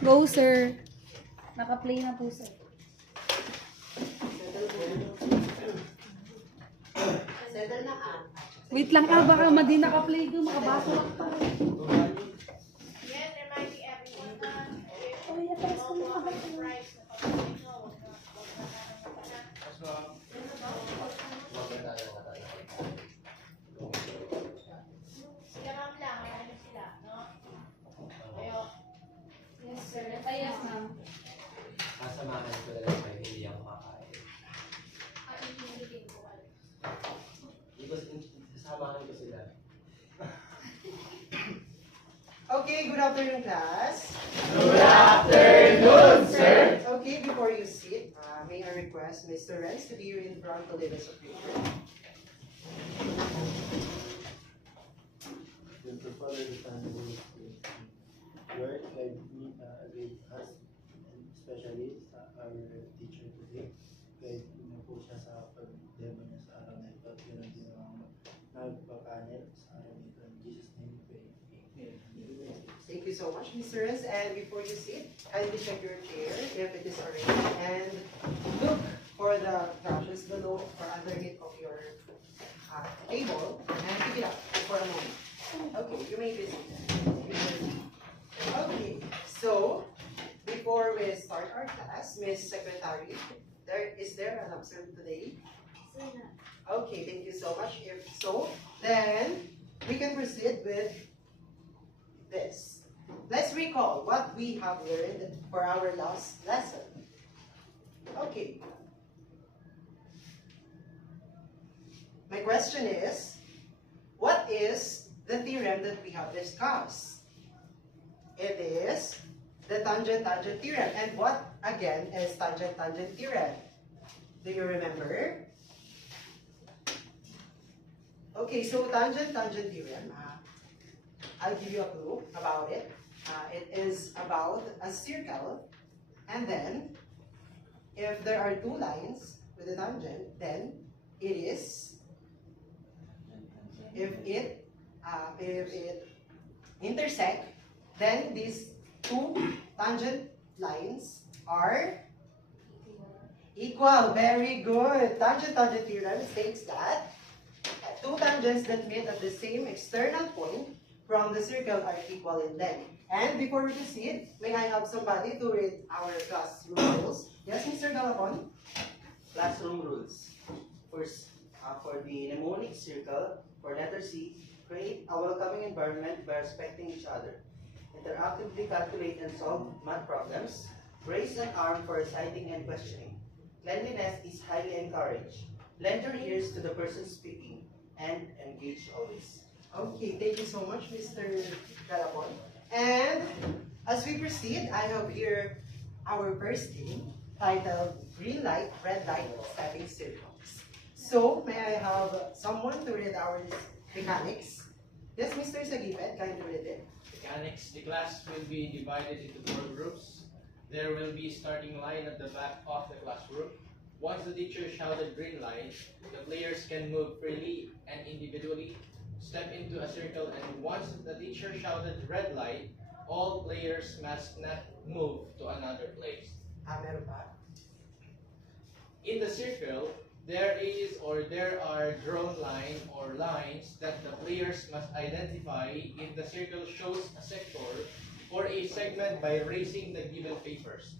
Go, sir. Naka-play na po, sir. Settle na ah. Wait lang ka, baka madi naka-play ko. Makabasa lang pa. Yes, reminding everyone na Oh, yeah, tapos ko makabasa. price na pag-ino, wag na sila ma'am lang, ano sila, no? Kayo, Yes, sir. Ay, yes, ma'am. Kasamahan ko na lang kayo, hindi ako kakain. hindi ko alam. Sasamahan ko sila. Okay, good afternoon, class. Good afternoon, sir. Okay, before you sit, may I request Mr. Renz to be here in front to lead us a prayer. To follow the standards Lord, guide me, guide us, and especially sa our teacher today. Guide mo po siya sa pag-demo niya sa araw na ito at ganoon din ang nagpapanel sa araw na ito. In Jesus' name we pray. Amen. Thank you so much, Mr. Renz. And before you sit, kindly check your chair if it is arranged and look for the brushes below or underneath of your table and pick it up for a moment. Okay, you may be seated. Okay, so before we start our class, Miss Secretary, is there an absent today? Okay, thank you so much. If so, then we can proceed with this. Let's recall what we have learned for our last lesson. Okay. My question is, what is the theorem that we have discussed? It is the tangent-tangent theorem. And what, again, is tangent-tangent theorem? Do you remember? Okay, so tangent-tangent theorem, I'll give you a clue about it. It is about a circle, and then, if there are two lines with a tangent, then it is, if it intersect, then these two tangent lines are equal. Very good. Tangent-tangent theorem states that two tangents that meet at the same external point from the circle are equal in length. And before we proceed, may I have somebody to read our classroom rules? Yes, Mr. Galapon? Classroom rules. First, for the mnemonic circle, for letter C, create a welcoming environment by respecting each other. Interactively calculate and solve math problems. Raise an arm for reciting and questioning. Cleanliness is highly encouraged. Lend your ears to the person speaking and engage always. Okay, thank you so much, Mr. Galapon. And as we proceed, I have here our first game titled Green Light, Red Light, Stepping Circles. So, may I have someone to read our mechanics? Yes, Mr. Sagipet, kindly read it. Mechanics, the class will be divided into 4 groups. There will be starting line at the back of the classroom. Once the teacher shouted green light, the players can move freely and individually, step into a circle, and once the teacher shouted red light, all players must not move to another place. Meron pa? In the circle, there are drawn line or lines that the players must identify if the circle shows a sector or a segment by raising the given papers.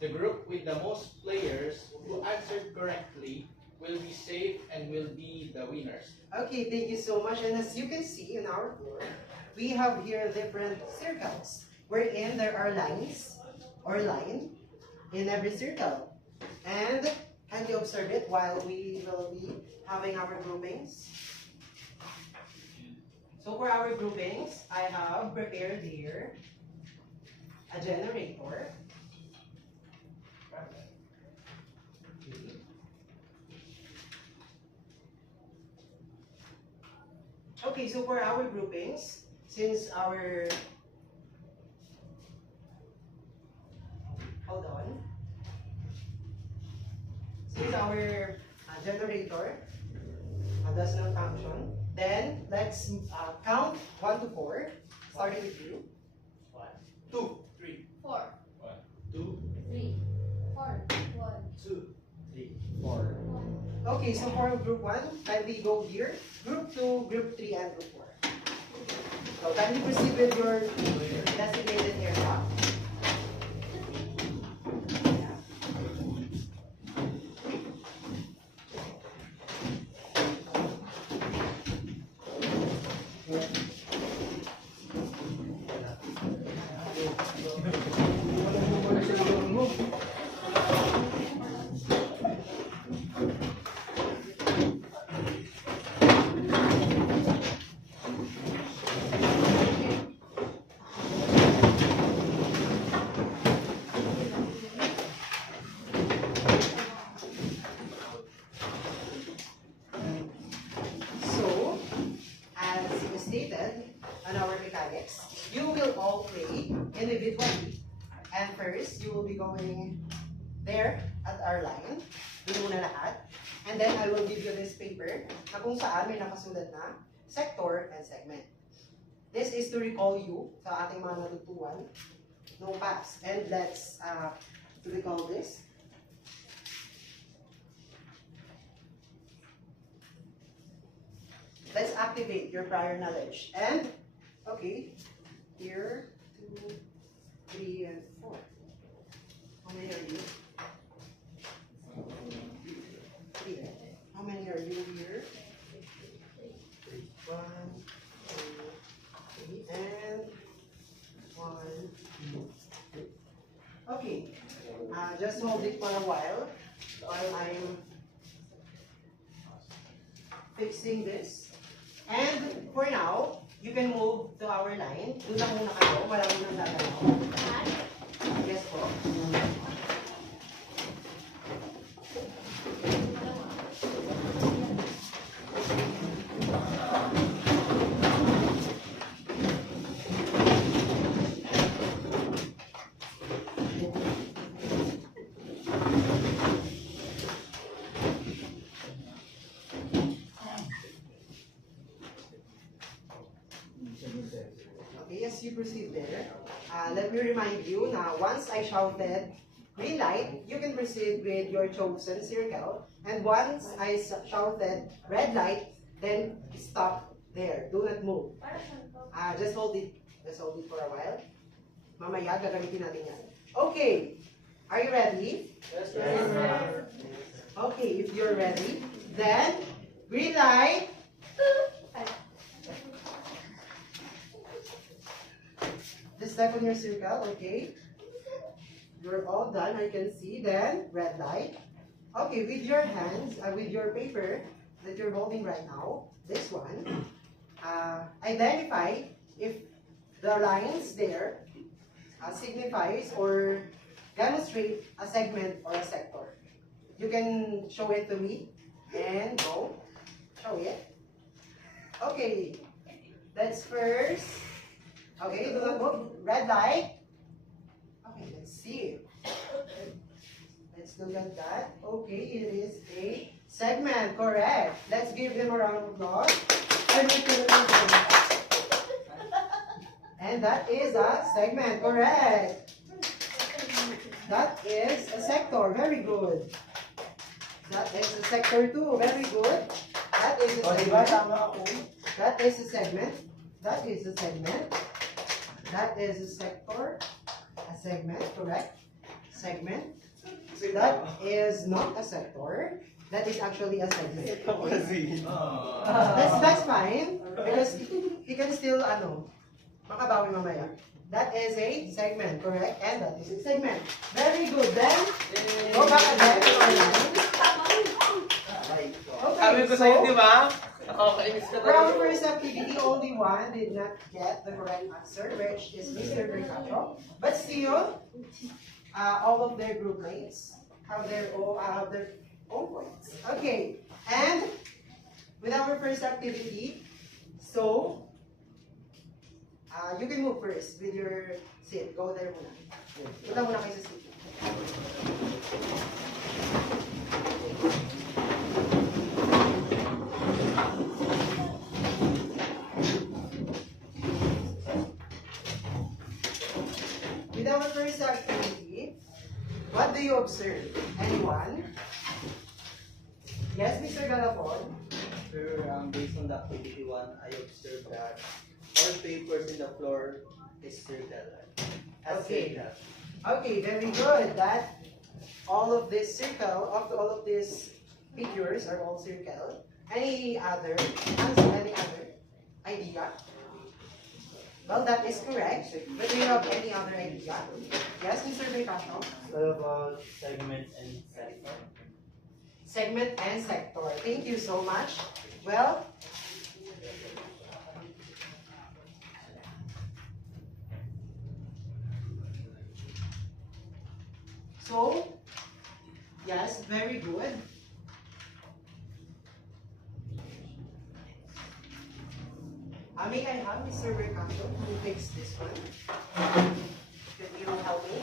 The group with the most players who answered correctly will be safe and will be the winners. Okay, thank you so much. And as you can see in our board, we have here different circles, wherein there are lines or line in every circle. And can you observe it while we will be having our groupings? So for our groupings, I have prepared here a generator. Okay, so for our groupings, since our, hold on, since our generator does not function, then let's count 1 to 4, starting with you. 1, 2, 3, 4, Okay, so for group 1, kindly go here. Group 2, group 3, and group 4. So kindly proceed with your designated area. So, as stated on our mechanics, you will all play individually. And first, you will be going there at our line. Yun muna lahat. And then I will give you this paper na kung saan may nakasulat na sector and segment. This is to recall you sa ating mga natutuan no past. And let's recall this. Let's activate your prior knowledge. And, okay, here, 2, 3, and 4. How many are you? 3. How many are you here? 1, 2, 3, and 1, 2. Okay, just hold it for a while I'm fixing this. And for now, you can move to our line. Doon lang muna kayo. Wala munang gagalaw. Yes po. Okay, as you proceed there, let me remind you now, once I shouted green light, you can proceed with your chosen circle. And once I shouted red light, then stop there. Do not move. Just hold it. Just hold it for a while. Mamaya, gagamitin natin yan. Okay. Are you ready? Yes, sir. Okay, if you're ready, then green light. Just step on your circle, okay? You're all done, I can see. Then, red light. Okay, with your hands, with your paper that you're holding right now, this one, identify if the lines there signifies or demonstrate a segment or a sector. You can show it to me and go. Show it. Okay, let's first. Okay, do not move. Red light. Okay, let's see. Let's look at that. Okay, it is a segment, correct. Let's give him a round of applause. And that is a segment, correct. That is a sector, very good. That is a sector too, very good. That is a segment. That is a segment. That is a segment. That is a sector, a segment, correct? Segment. That is not a sector. That is actually a segment. That's fine because you can still makabawi mamaya. That is a segment, correct? And that is a segment. Very good. Then go back again to our line. Okay, so for our first activity, only one did not get the correct answer, which is Mr. Bercacho. But still, all of their group mates have their own points. Okay, and with our first activity, so you can move first with your seat. Go there muna. Punta muna kayo sa seat. With our first activity, what do you observe? Anyone? Yes, Mr. Galapon? Sir, based on the activity one, I observed that all papers in the floor is circle. Okay. Circle. Okay, very good. That all of this circle, all of these figures are all circle. Any other idea? Well, that is correct. But do you have any other idea? Yes, Mr. Mercado? What about segment and sector? Segment and sector. Thank you so much. Well, so, yes, very good. May I have Mr. Mercado who fix this one? Could you help me?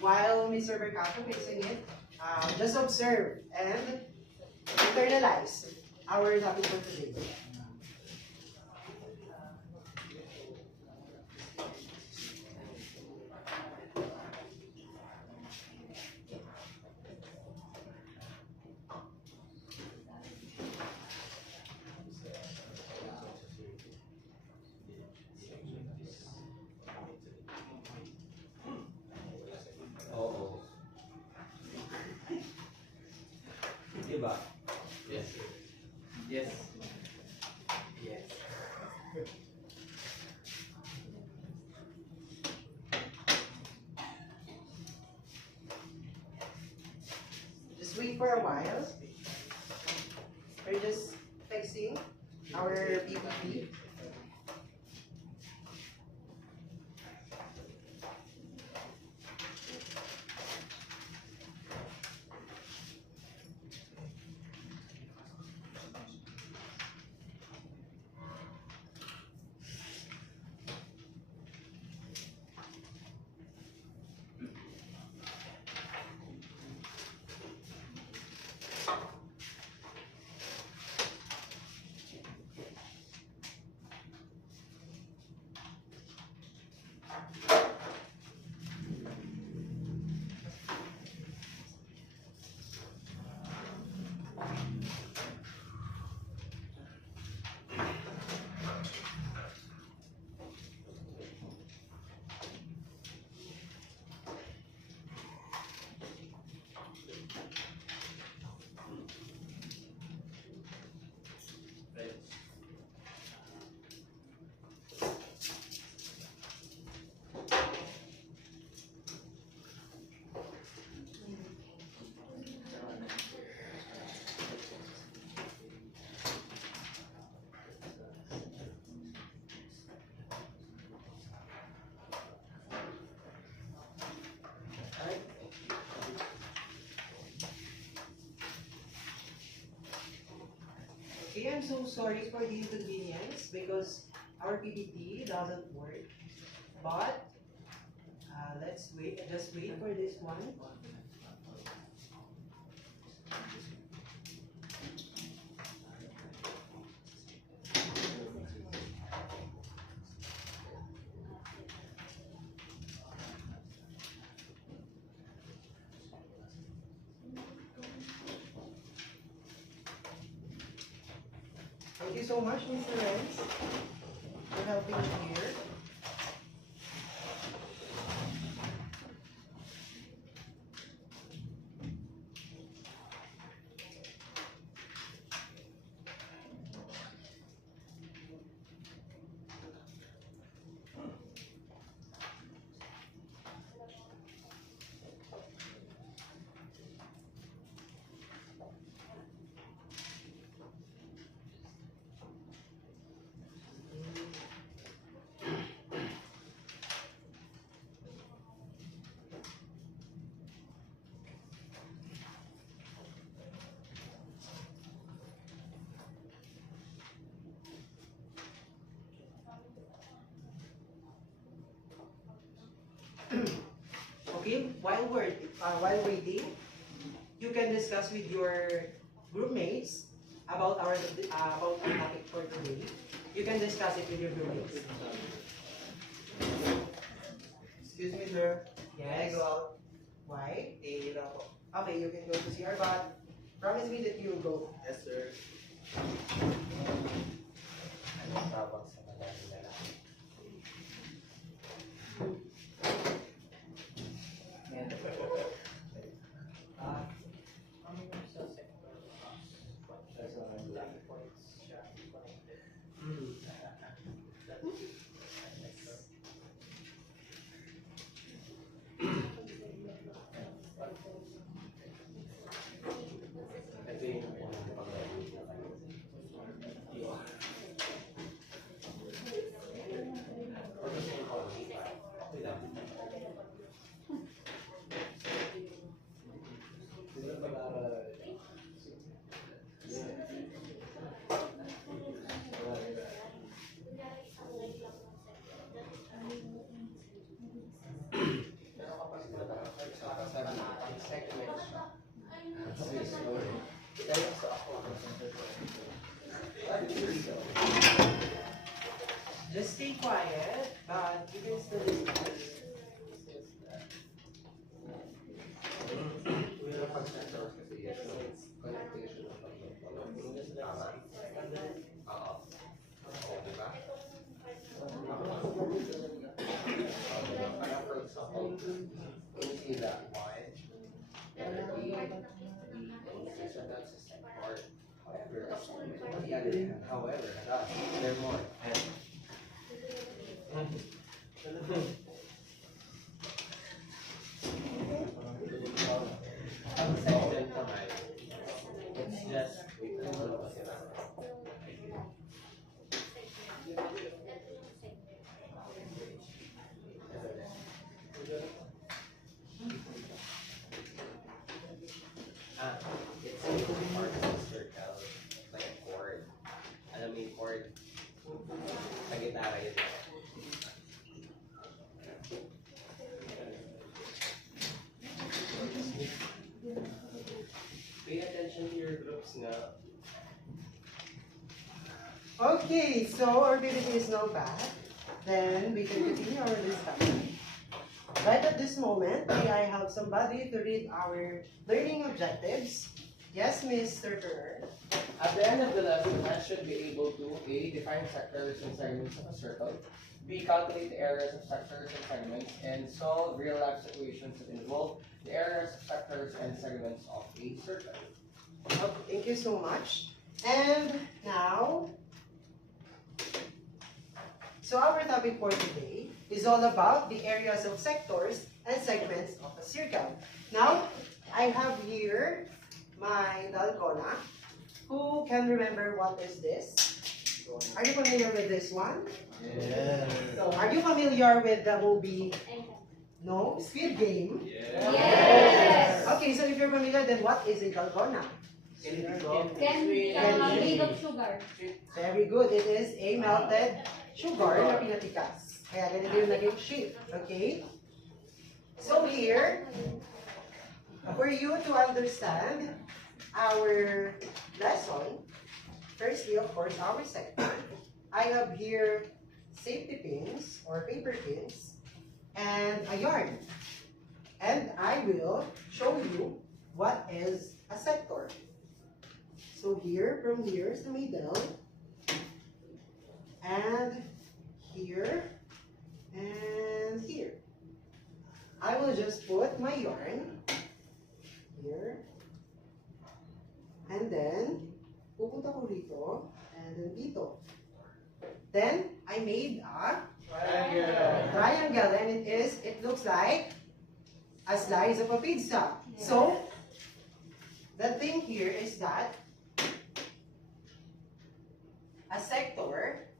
While Mr. Mercado fixing it, just observe and internalize our topic for today. Oo. Diba? Yes. Yes. Yes. Just wait for a while. We're just fixing our PPP. Okay, I'm so sorry for the inconvenience because our PPT doesn't work. But let's wait, just wait for this one. Thank you so much, Mr. Renz, for helping me here. Okay, while waiting, you can discuss with your group mates about our topic for today. You can discuss it with your group mates. Excuse me, sir. Can I Yes. go out? Okay, you can go to CR, but promise me that you will go. Yes, sir. Anong tawag sa madami na lang? Ito yung unang okay lang. Sino pag-aaral? Pero kapag sabi ang segment siya, kaya sa ako, Just stay quiet, but you can still discuss. pero pag center kasi yes, no, connotation of tama? Oo. Oo, di ba? Parang for example, when you see that one, letter B, so that's the second part. However, on the other hand, however, they're more and ang section naman, it's just it's a part of the circle, like a chord. Alam mo yung chord? Sa gitara yun. Pay attention to your groups nga. Okay, so our activity is now back. Then we can continue our discussion. Right at this moment, may I have somebody to read our learning objectives? Yes, Mr. Kerr. At the end of the lesson, I should be able to A. Define sectors and segments of a circle. B. Calculate the areas of sectors and segments. And solve real-life situations that involve the areas of sectors and segments of a circle. Okay, thank you so much. And now, so our topic for today is all about the areas of sectors and segments of a circle. Now, I have here my dalgona. Who can remember what is this? Are you familiar with this one? Yes. So, are you familiar with the movie? No? Squid Game? Yes. Okay, so if you're familiar, then what is a dalgona? Made of sugar. Very good. It is a melted sugar na pinatikas. Kaya ganito yung naging shape. Okay? So here, for you to understand our lesson, firstly, of course, our sector, I have here safety pins or paper pins and a yarn. And I will show you what is a sector. So here, from here sa middle, and here, and here. I will just put my yarn here, and then pupunta ko rito, and then dito. Then, I made a triangle, and it looks like a slice of a pizza. So, the thing here is that a sector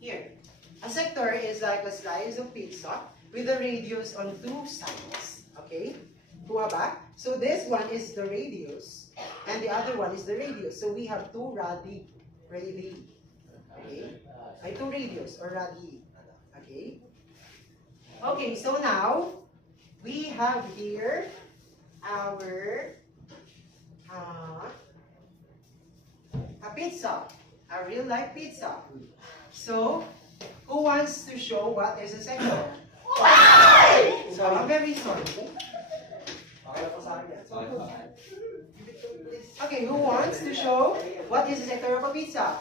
here. A sector is like a slice of pizza with a radius on two sides. Okay? Kuha ba? So this one is the radius, and the other one is the radius. So we have two radii. Okay? Ay, two radius or radii. Okay? Okay, so now we have here our a pizza, a real life pizza. So, who wants to show what is a sector? So, I'm very sorry. Okay na po sa akin yan. Okay, who wants to show what is the sector of a pizza?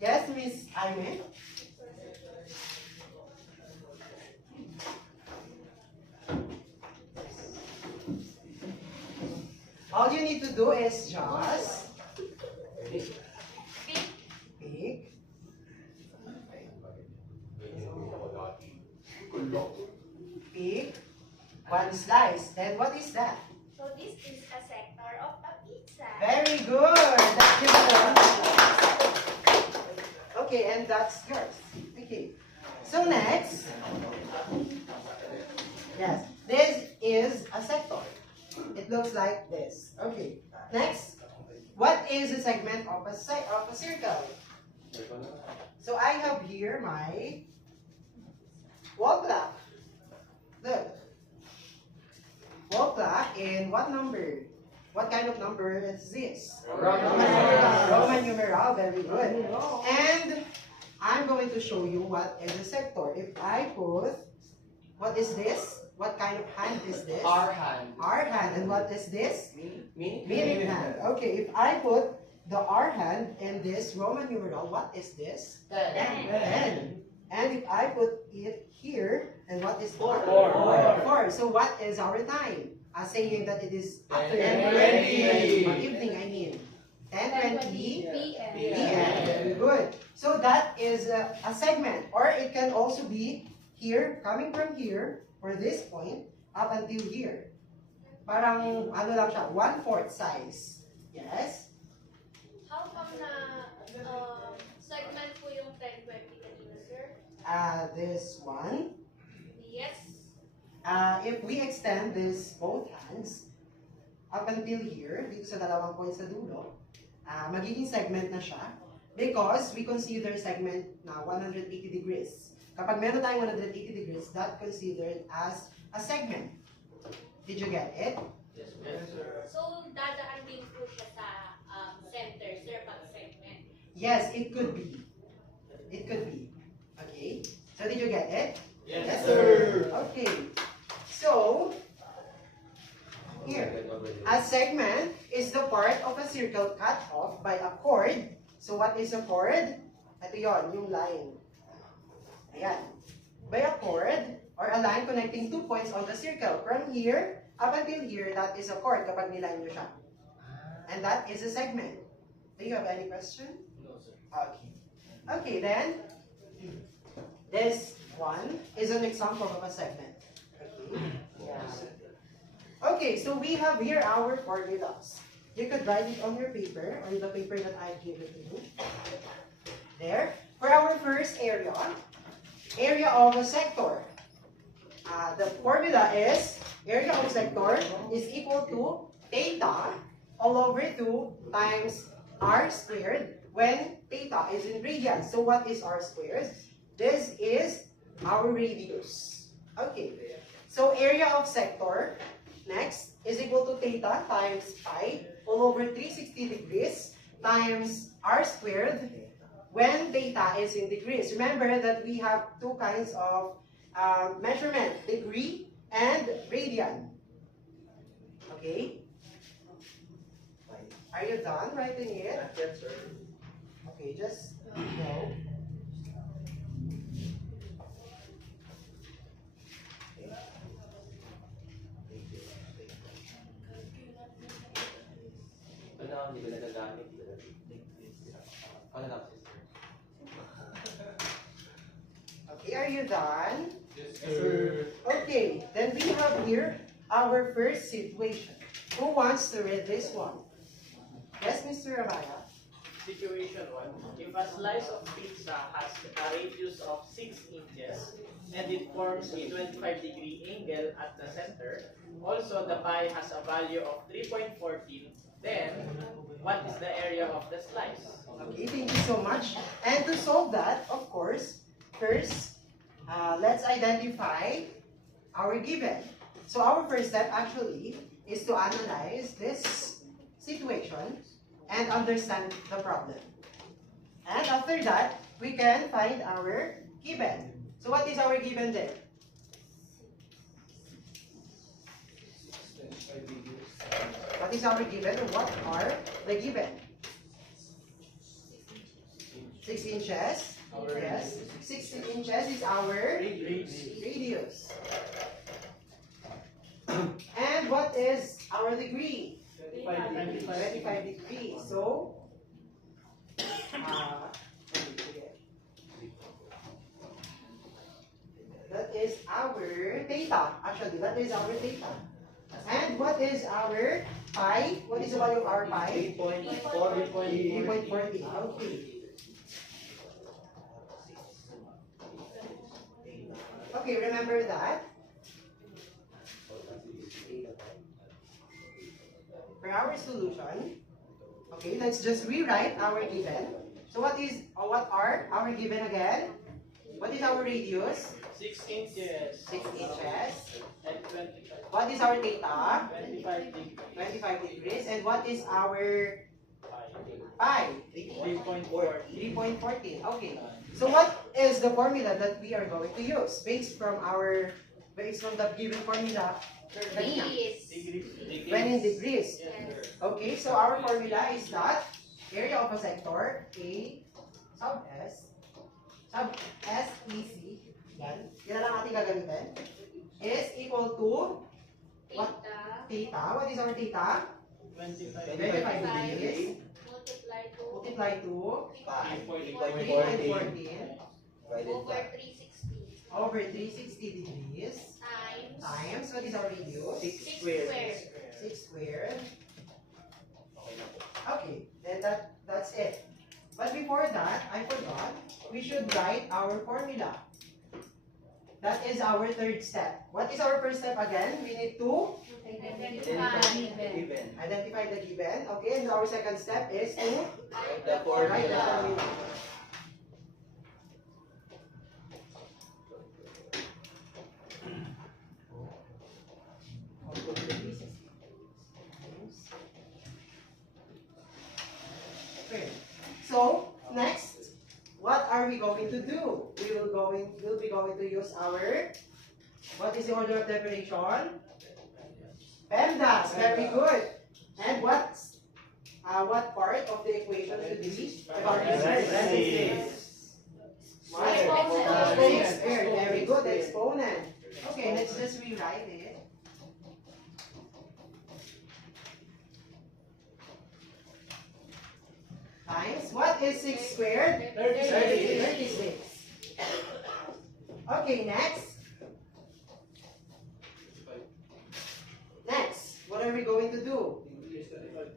Yes, Miss Aime? All you need to do is just pick one slice. Then what is that? So this is a sector of a pizza. Very good. That's good. Okay, and that's yours. Okay. So next, yes, this is a sector. It looks like this. Okay. Next, what is a segment of a circle? So I have here my wall clock. Look. Wall clock in what number? What kind of number is this? Roman numeral, very good. And I'm going to show you what is a sector. If I put, what is this? What kind of hand is this? Our hand. R hand. And what is this? Me? Minute hand. Okay, if I put the R hand in this Roman numeral, what is this? Ten. And if I put it here, and what is Four. Four. So what is our time? Saying that it is after 10:20. or evening, I mean. 10:20 PM. p.m. Very good. So that is a segment, or it can also be here, coming from here, or this point, up until here. Parang, ano lang siya, 1/4 size. Yes? How come na segment po yung 10-20 kanina, sir? This one. Yes. If we extend this both hands up until here, dito sa dalawang points sa dulo, magiging segment na siya because we consider segment na 180 degrees. Kapag meron tayong 180 degrees, that considered as a segment. Did you get it? Yes, So, dadaan din po siya sa center, sir, pag segment. Yes, it could be. It could be. Okay? So did you get it? Yes, sir. Okay. So, here, a segment is the part of a circle cut off by a chord. So what is a chord? Ito yon, yung line. Ayan. By a chord or a line connecting 2 points on the circle. From here up until here, that is a chord kapag niline nyo siya. And that is a segment. Do you have any question? No, sir. Okay. Okay, then, this one is an example of a segment. Okay, so we have here our formulas. You could write it on your paper, on the paper that I give it to you. There. For our first area of a sector. The formula is, area of sector is equal to theta all over 2 times r squared when theta is in radians. So what is r squared? This is our radius. Okay. So area of sector, next, is equal to theta times pi all over 360 degrees times r squared when theta is in degrees. Remember that we have 2 kinds of measurement, degree and radian. Okay? Are you done writing it? Yes, sir. Okay, just go. Ano, hindi ko nagagamit. Ano lang, sister? Okay, are you done? Yes, sir. Okay, then we have here our first situation. Who wants to read this one? Yes, Mr. Amaya. Situation 1. If a slice of pizza has a radius of 6 inches and it forms a 25-degree angle at the center, also the pi has a value of 3.14, then what is the area of the slice? Okay, thank you so much. And to solve that, of course, first, let's identify our given. So our first step actually is to analyze this situation and understand the problem. And after that, we can find our given. So what is our given there? 25 degree. What is our given? What are the given? 6 inches. Yes. 16 inches is our radius. And what is our degree? 25 degrees. So, that is our theta. Actually, that is our theta. And what is our pi? What is the value of our pi? 3.40. Okay. Okay, remember that. For our solution, okay, let's just rewrite our given. So what are our given again? What is our radius? 6 inches. 6 inches. And 25. What is our theta? 25 degrees. 25 degrees. And what is our pi? 3.40. 3.14. Okay. So what is the formula that we are going to use based from the given formula? Degrees. When in degrees. Yes. Okay, so our formula is that area of a sector A sub SEC, yan lang ating gagamitin, is equal to what? Theta. What is our theta? 25 25 degrees Multiply to multiply to 3.14 over 360 over 360 degrees times what is our radius? 6 squared. 6 squared. Okay, then that's it. But before that, I forgot, we should write our formula. That is our third step. What is our first step again? We need to Identify. identify the given. Okay, and our second step is to Write the write the formula. formula. Okay. So next, what are we going to do? We'll be going to use our, what is the order of derivation? PEMDAS. Very good. And what part of the equation should be evaluated? Exponent. Very good. The exponent. Okay, let's just rewrite it. Times, what is 6 squared? 36. Okay, next. Next, what are we going to do?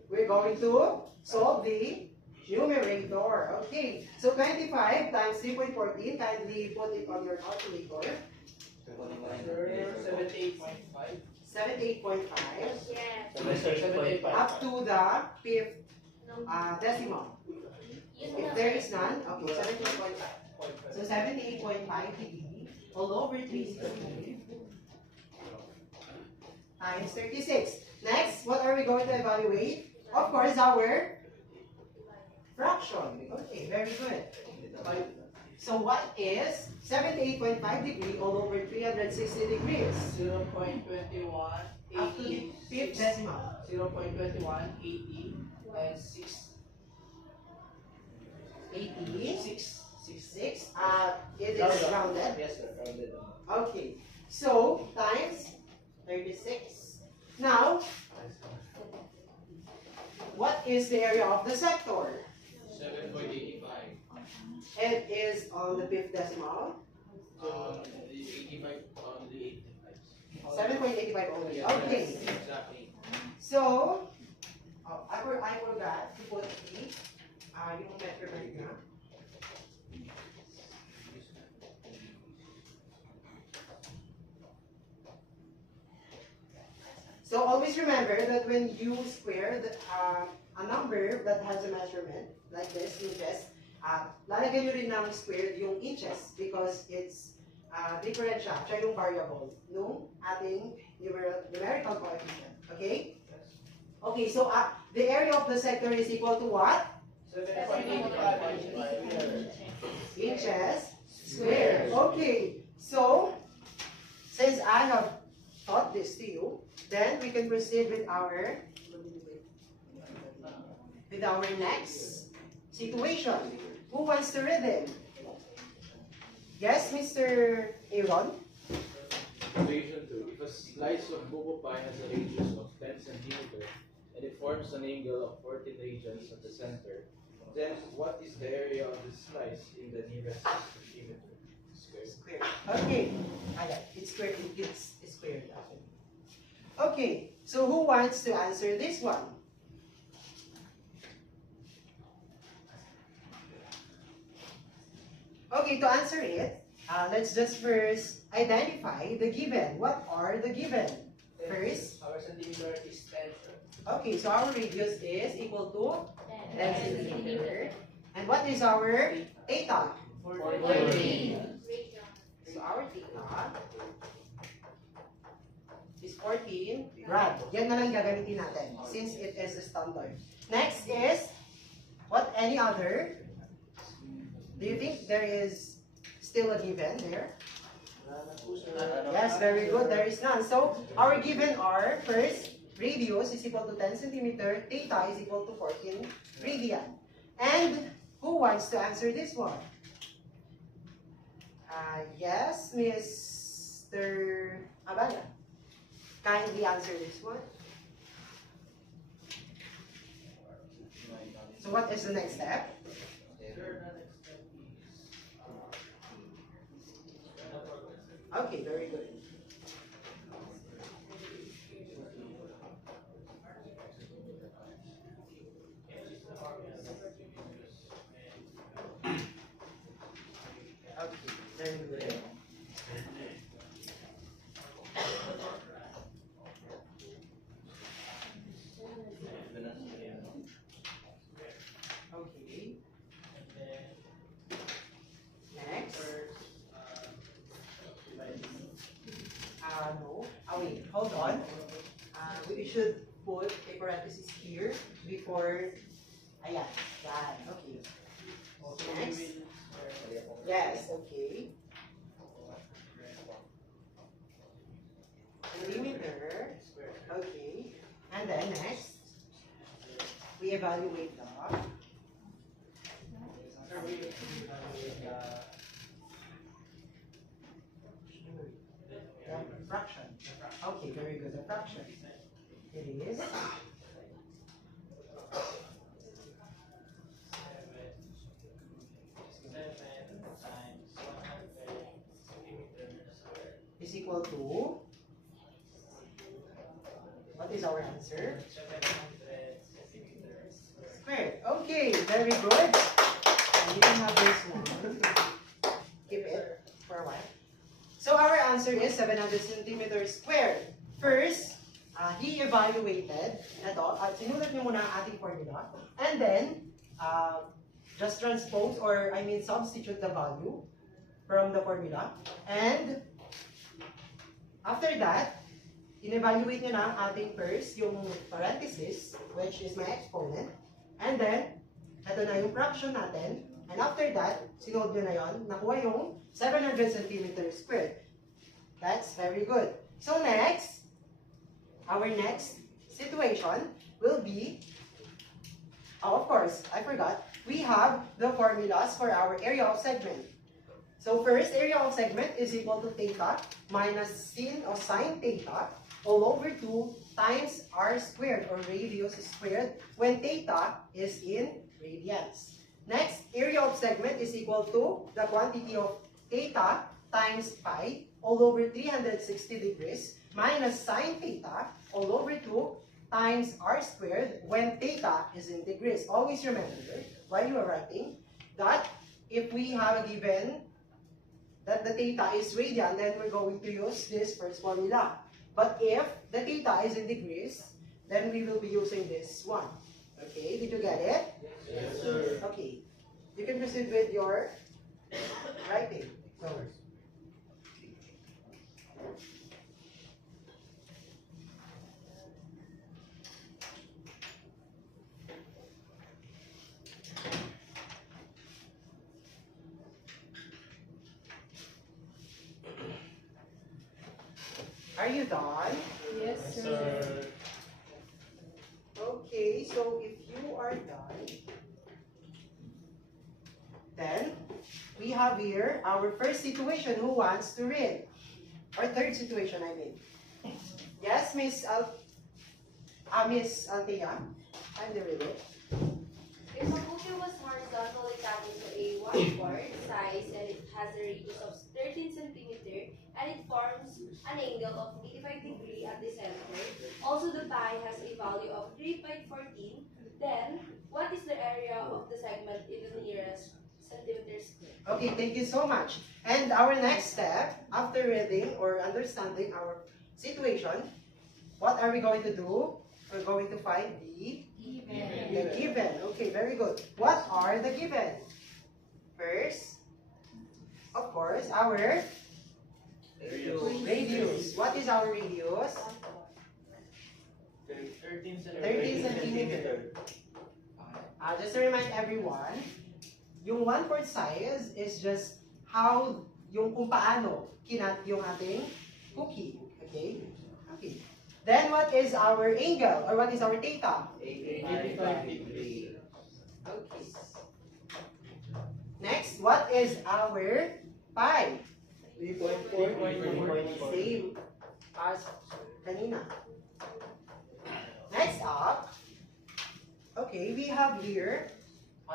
We're going to solve the numerator. Okay, so 25 times 3.14, kindly put it on your calculator. 78.5. 78.5 Yes. up to the fifth No. decimal. If there is none, okay, 78.5. So 78.5 degree all over 360 times 36. Next, what are we going to evaluate? Of course, our fraction. Okay, very good. So what is 78.5 degree all over 360 degrees? 0.21. Up to the 80. fifth decimal. 0.21. 80. And 6. 86. 6. It is rounded. Yes, sir. Rounded. Okay, so times 36. Now, what is the area of the sector? 7.85. It is on the fifth decimal. The 85 on the 85. 7.85 only. Yeah, Okay, yes, exactly. so I forgot to put the yung measurement na. So always remember that when you square a number that has a measurement, like this, inches, lalagyan nyo rin ng squared yung inches because it's different siya yung variable nung ating numerical coefficient. Okay? Okay, so the area of the sector is equal to what? 7.85. Inches squared. Okay, so since I have taught this to you, then we can proceed with our with our next situation. Who wants to read it? Yes, Mr. Aaron? Situation 2. If a slice of buko pie has a radius of 10 centimeters and it forms an angle of 14 radians at the center, then what is the area of the slice in the nearest centimeter square? Square. Okay. It's square. It's squared. Okay. So who wants to answer this one? Okay, to answer it, let's just first identify the given. What are the given? First, Our centimeter is 10. okay, so our radius is equal to 10 centimeter. And what is our theta? 14. So our theta is 14 rad. Yan na lang gagamitin natin since it is the standard. Next is, what any other? Do you think there is still a given there? Yes, very good. There is none. So our given are, first, radius is equal to 10 centimeter, theta is equal to 14 radian. And who wants to answer this one? Yes, Mr. Abaya. Kindly answer this one. So what is the next step? Okay, very good. Okay, very good. Okay. Next. No. Wait, hold on. We should put a parenthesis here before. Ayan. Yan. Okay. Next. Yes, okay. Perimeter. Okay. And then next, we evaluate the fraction. Okay, very good. The fraction. It is. Is equal to. What is our answer? Squared. Okay, very good. And you can have this one. Keep it for a while. So our answer is 700 centimeters squared. First, he evaluated, sinulat niyo muna ang ating formula, and then, just transpose, or I mean substitute the value from the formula, and after that, in-evaluate niyo na ang ating first, yung parenthesis, which is my exponent, and then, ito na yung fraction natin, and after that, sinolve niyo na yon, nakuha yung 700 centimeters squared. That's very good. So next, our next situation will be, of course, I forgot, we have the formulas for our area of segment. So first, area of segment is equal to theta minus sin or sine theta all over 2 times r squared, or radius squared, when theta is in radians. Next, area of segment is equal to the quantity of theta times pi all over 360 degrees minus sine theta all over 2 times r squared when theta is in degrees. Always remember, while you are writing, that if we have a given that the theta is radian, then we're going to use this first formula. But if the theta is in degrees, then we will be using this one. Okay, did you get it? Yes, sir. Okay, you can proceed with your writing. So, are you done? Yes, sir. Okay, so if you are done, then we have here our first situation. Who wants to read? Or third situation, I mean. Yes, Miss Althea, I'm the reader. If a cookie was horizontally cut into a one-fourth size and it has a radius of 13 centimeter and it forms an angle of 85 degrees at the center, also the pie has a value of 3.14, then what is the area of the segment in the nearest centimeter square? Okay, thank you so much. And our next step, after reading or understanding our situation, what are we going to do? We're going to find the given. Okay, very good. What are the given? First, of course, our radius. What is our radius? 13 13 centimeter. Just to remind everyone, yung 1/4 size is just how, yung kung paano kinat yung ating cookie. Okay? Okay. Then what is our angle or what is our theta? 85 degree. Okay. Next, what is our pi? 3.4. Same as kanina. Next up, okay, we have here,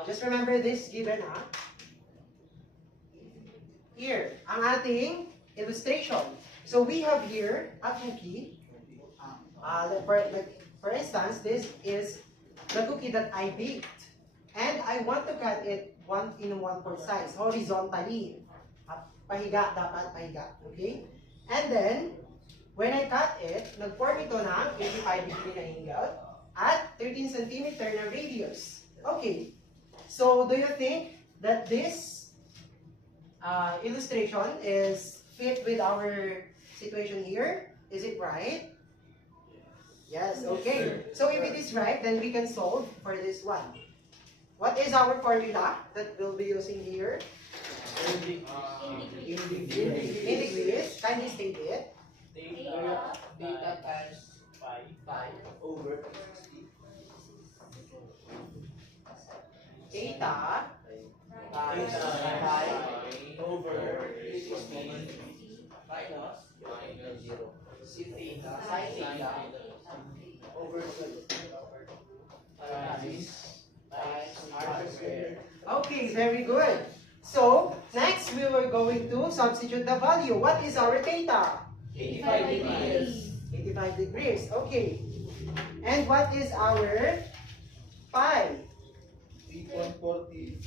just remember this given here, ang ating illustration. So we have here a cookie. For instance, this is the cookie that I baked. And I want to cut it 1 in 1/4 size, horizontally. Pahiga, dapat pahiga. Okay? And then, when I cut it, nag-form ito ng 85 degree na angle at 13 centimeter na radius. Okay. So, do you think that this illustration is fit with our situation here? Is it right? Yes, okay. So, if it is right, then we can solve for this one. What is our formula that we'll be using here? In degrees, kindly state it. Theta times pi over 60. Theta Times pi over 60 minus si theta sin theta over 2 times r squared. Okay, very good. So, next we were going to substitute the value. What is our theta? 85 degrees. 85 degrees. Okay. And what is our pi? 3.40.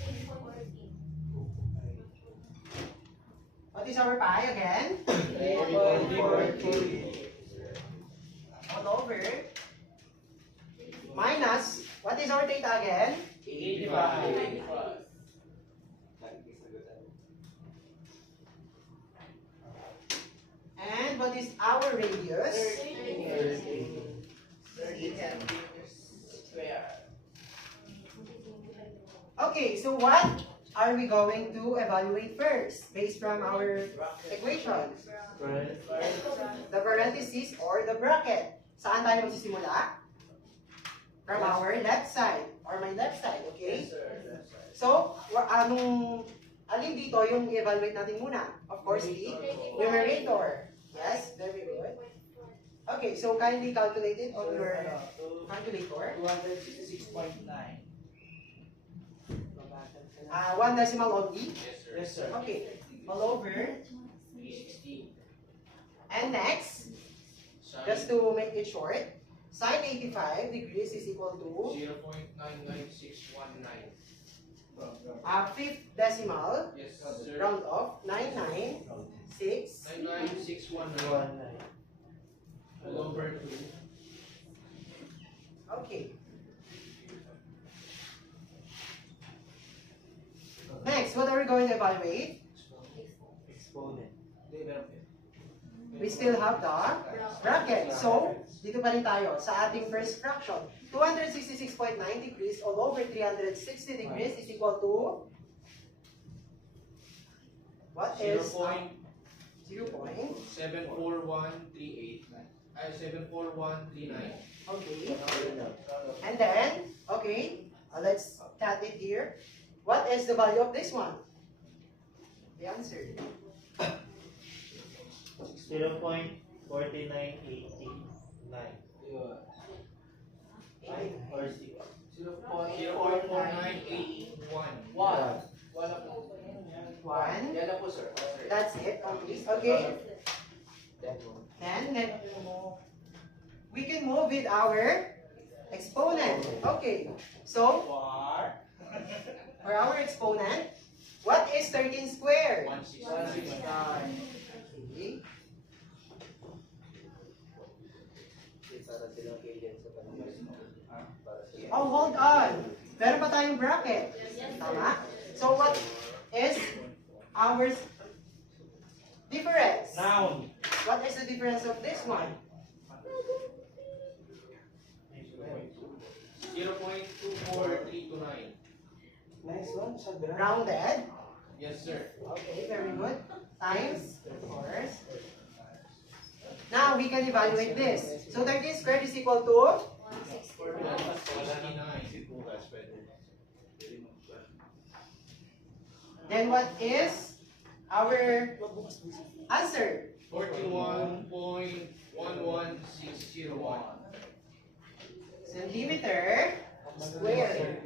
What is our pi again? 3.40. All over. Minus, what is our theta again? 85. And what is our radius? 30 centimeters square. Okay, so what are we going to evaluate first based from our equation? The parentheses or the bracket. Saan tayo magsisimula? From our left side or my left side, okay? Yes, sir. So, alin dito yung i-evaluate natin muna? Of course, the numerator. Yes, very good. Okay, so kindly calculate it on your calculator. 266.9. One decimal only. Yes, sir. Okay, all over. And next, just to make it short, sine 85 degrees is equal to 0.99619. fifth decimal, Yes, sir. round off, 996. 99619 all over 2. Okay. Next, what are we going to evaluate? Exponent. We still have the bracket. So, dito pa rin tayo sa ating first fraction. 266.9 degrees all over 360 degrees is equal to what is 0.74138. 74139. Okay. And then, okay, let's cut it here. What is the value of this one? The answer. 0.4989 or 6. 0.4981. One. Wala po. One. Yan na po, sir. That's it. Okay. Okay. Then we can move with our exponent. Okay. So for our exponent, what is 13 squared? 169. Okay. Para silang alien sa kanila. Para sila. Oh, hold on. Meron pa tayong bracket. Tama? So what is our difference? Noun. What is the difference of this one? 0.24329. Nice one, Sagra. Rounded. Yes, sir. Okay, very good. Times, of course. Now we can evaluate this. So 13 squared is equal to 169. then what is our answer? 41.11601. Centimeter squared.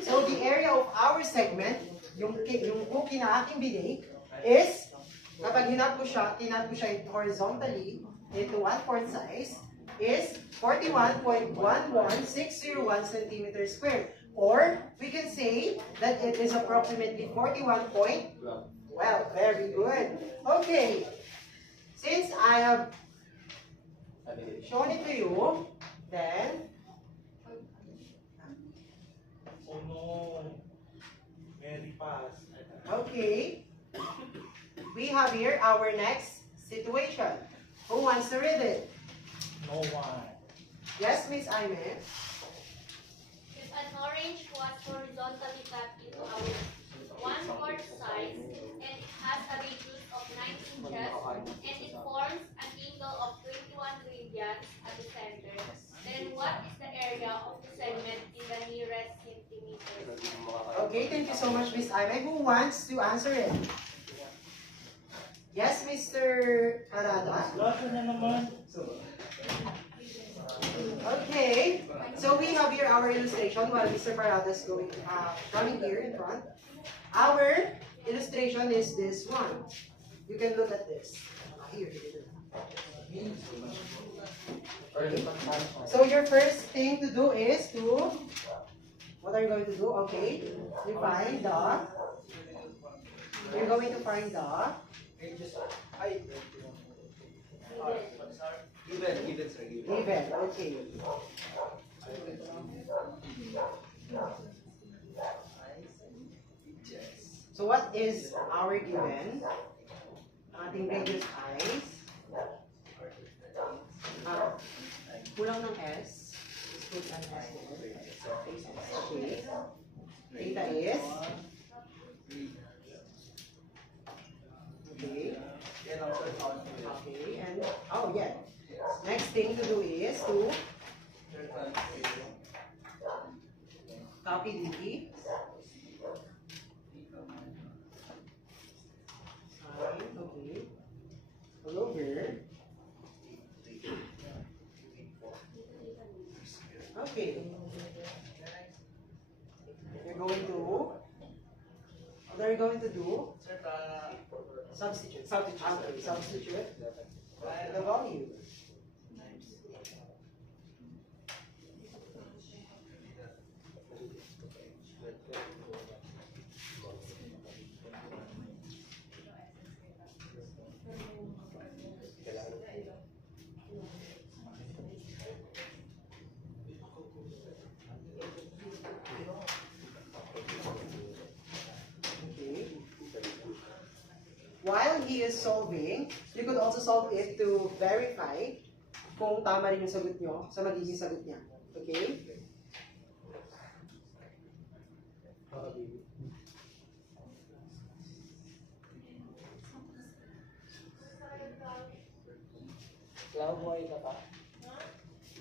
So the area of our segment, yung cookie na aking binake, is, kapag hinap ko siya horizontally into 1/4 size, is 41.11601 centimeters squared. Or, we can say that it is approximately 41.12. Very good. Okay. Since I have shown it to you, then, Oh no. Very fast. okay. We have here our next situation. Who wants to read it? No one. Yes, Miss Aime. If an orange was horizontally cut into a 1/4 size and it has a radius of 9 inches and it forms an angle of 21 radians at the center, then what is the area of the segment in the nearest centimeters? Okay, thank you so much, Miss Aime. Who wants to answer it? Yes, Mr. Harada. Lasa na naman. Okay, so we have here our illustration while Mr. Parada is coming here in front. Our illustration is this one. You can look at this. Here. So your first thing to do is to, what are you going to do? Okay, you're going to find the, Given, sir, given. given. Okay. So what is our given? Ating radius is kulang ng S. Let's put an S there. Okay. Theta is okay. Okay, and oh yeah. Next thing to do is to copy DT. Sign, okay. All over. Okay. You're going to, what are you going to do? Substitute. Okay, substitute the value. Okay. While he is solving, you could also solve it to verify kung tama rin yung sagot nyo sa magiging sagot niya. Okay? Clau, buhay ka pa?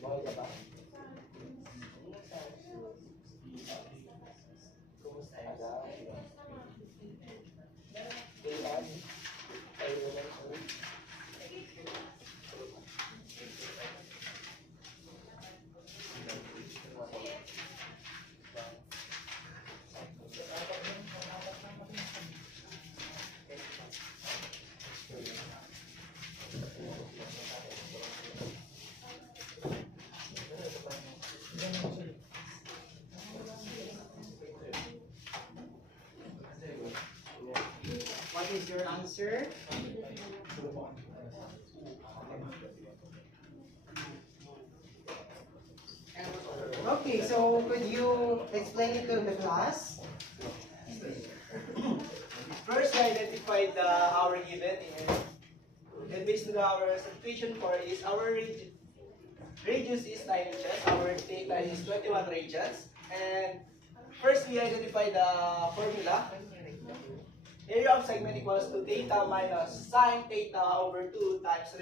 Buhay ka pa? Kumusta ka? Kailan? Kayo naman ulit. What is your answer? Okay, so could you explain it to the class? First, we identified our given and based on our substitution for is our radius is 9 inches, our theta is 21 radians, and first we identify the formula. Area of segment equals to theta minus sine theta over 2 times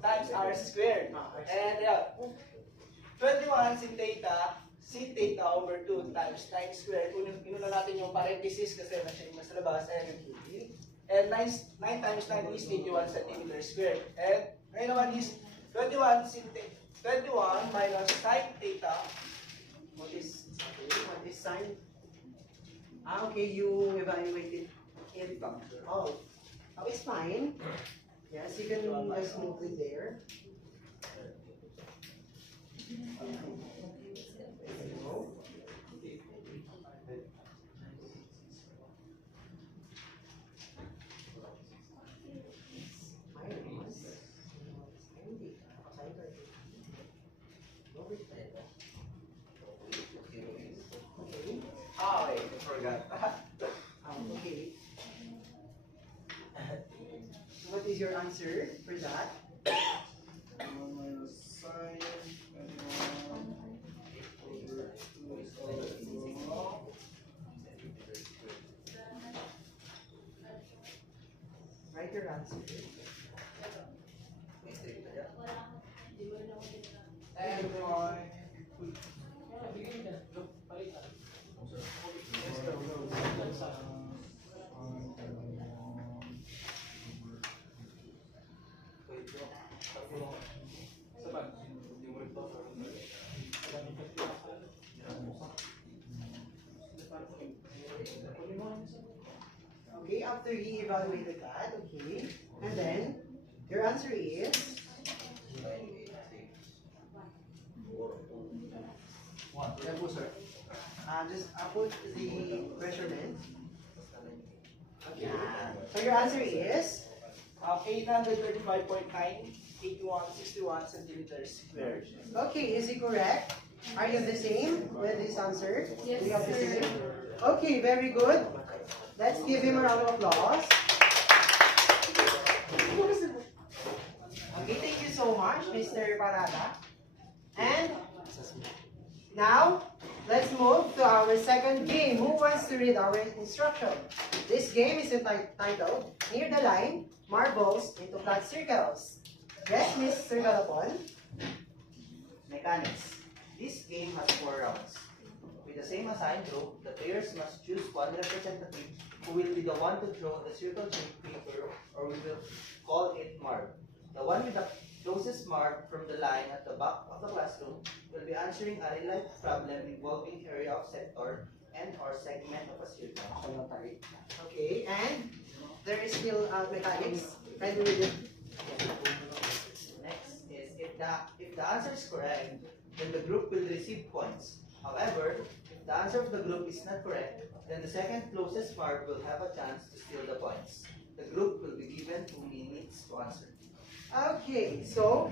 times r squared. And 21 sin theta over 2 times 9 squared. Inuna natin yung parenthesis kasi nasa yung mas labas. And 9 times 9 is 81 centimeter squared. And ngayon naman is 21 minus sin theta. What is sine? Okay, you evaluated it. Oh, it's fine. Yes, you can just move it there. Ah, wait, I forgot. Okay. What is your answer for that? Write your answer. Okay, after he evaluated that, okay, and then your answer is just put the measurement. Okay. So your answer is 835.98161 centimeters squared. okay. Is it correct? Are you the same with this answer? Yes, We have the sir. same. Okay, very good. Let's give him a round of applause. Okay, thank you so much, Mr. Parada. And now, let's move to our second game. Who wants to read our instruction? This game is entitled, Near the Line, Marbles into Flat Circles. Yes, Mr. Galapon? Mechanics. This game has 4 rounds. With the same assigned group, the players must choose one representative who will be the one to draw the circle-shaped paper, or we will call it mark. The one with the closest mark from the line at the back of the classroom will be answering a real-life problem involving area of sector and or segment of a circle. Okay, and there is still mechanics. Can you read it? Next is if the answer is correct, then the group will receive points. However, if the answer of the group is not correct, then the second closest mark will have a chance to steal the points. The group will be given 2 minutes to answer. Okay, so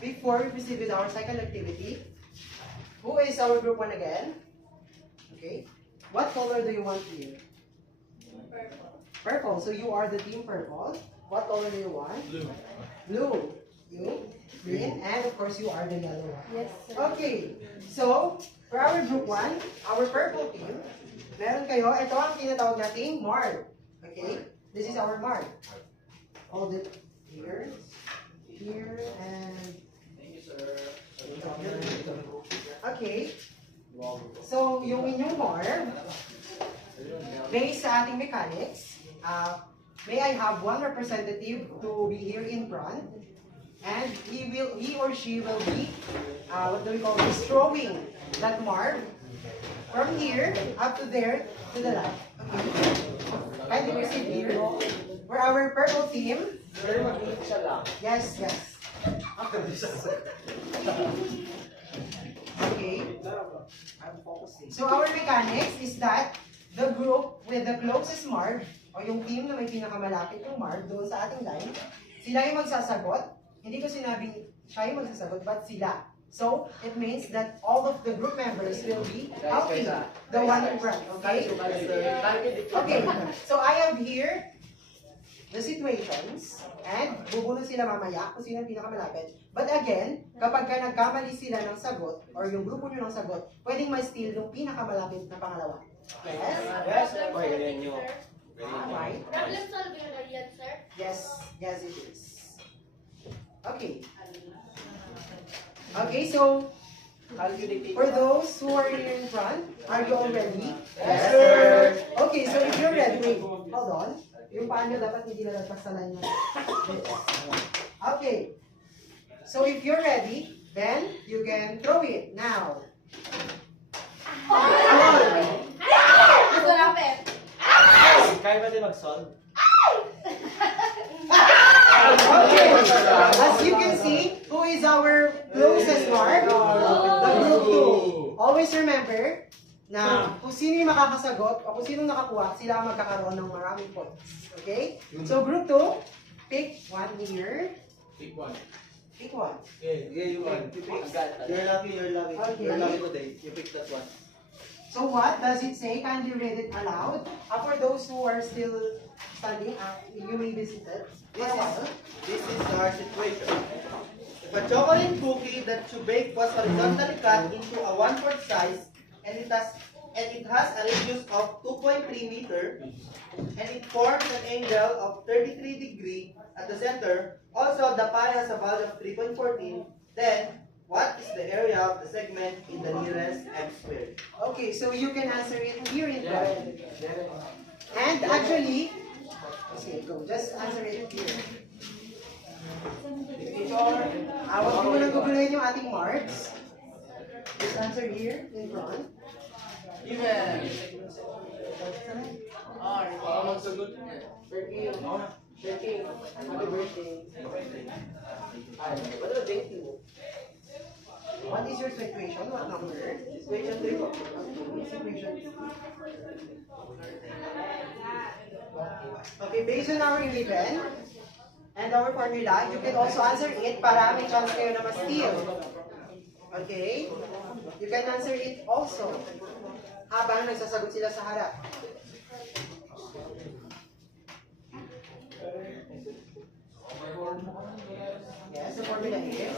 before we proceed with our second activity, who is our group 1 again? Okay, what color do you want here? Purple. Purple, so you are the team purple. What color do you want? Blue. Blue. You? Green. And of course you are the yellow one. Yes, sir. Okay, so for our group 1, our purple team, meron kayo, ito ang tinatawag nating mark. Okay? This is our mark. Hold it here, here, and Thank you, sir. okay. So, yung inyong mark, based sa ating mechanics, may I have one representative to be here in front, and he or she will be, what do we call this, throwing that mark from here up to there to the left. Okay. Kindly proceed here. For our purple team. Yes, yes. Okay. So our mechanics is that the group with the closest mark, o yung team na may pinakamalapit yung mark doon sa ating line, sila yung magsasagot. Hindi ko sinabing siya yung magsasagot, but sila. So, it means that all of the group members will be helping the one in front, okay? Okay, so I have here the situations, and bubunod sila mamaya kung sino ang pinakamalapit. But again, kapag ka nagkamali sila ng sagot, or yung grupo nyo ng sagot, pwedeng ma-steal yung pinakamalapit na pangalawa. Yes? Alright. Problem solving na yan, sir. Yes, yes it is. Okay. Okay, so, for those who are here in front, are you all ready? Yes, sir. Okay, so if you're ready, wait, hold on. Yung paa nyo dapat hindi lalagpas sa line na. Okay. So if you're ready, then you can throw it now. Gusto namin. Kaya ba din mag-solve? Okay. As you can see, who is our closest mark? The group 2. Always remember na kung sino yung makakasagot o kung sino nakakuha, sila ang magkakaroon ng maraming points. Okay? So group 2, pick one here. Pick one. Pick one. Yeah, you can. You're lucky, you're lucky. Okay. You're lucky today. You pick that one. So what does it say? Kindly read it aloud. For those who are still studying, you may visit it. This is our situation. If a chocolate cookie that you bake was horizontally cut into a 1/4 size, and it has a radius of 2.3 meter, and it forms an angle of 33 degree at the center. Also, the pie has a value of 3.14. Then, what is the area of the segment in the nearest M squared? Okay, so you can answer it here in front. And actually, okay, go. Just answer it here. Huwag mo nang guguluhin yung ating marks. Just answer here in front. What is your situation? What number? Situation 3. Situation 3. Okay, based on our given and our formula, you can also answer it para may chance kayo na ma-steal. Okay? You can answer it also habang nagsasagot sila sa harap. Yes, the formula is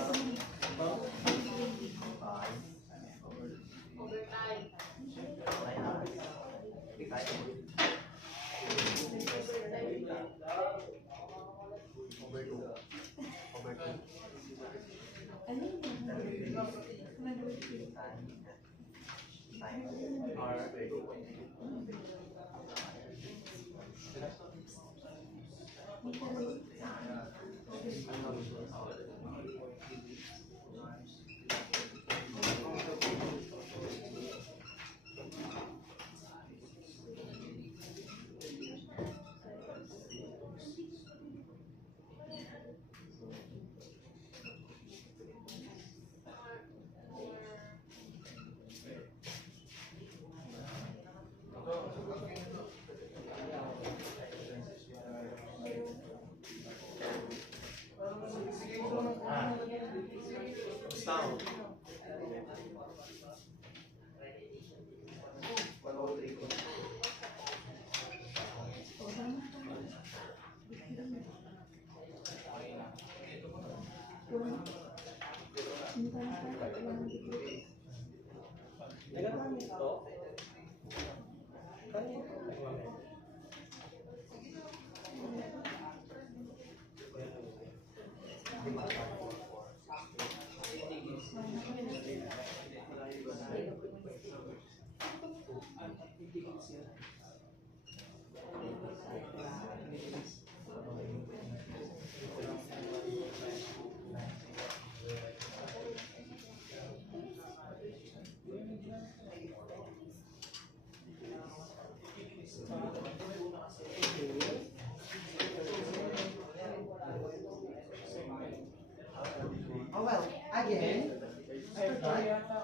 Oh well, again,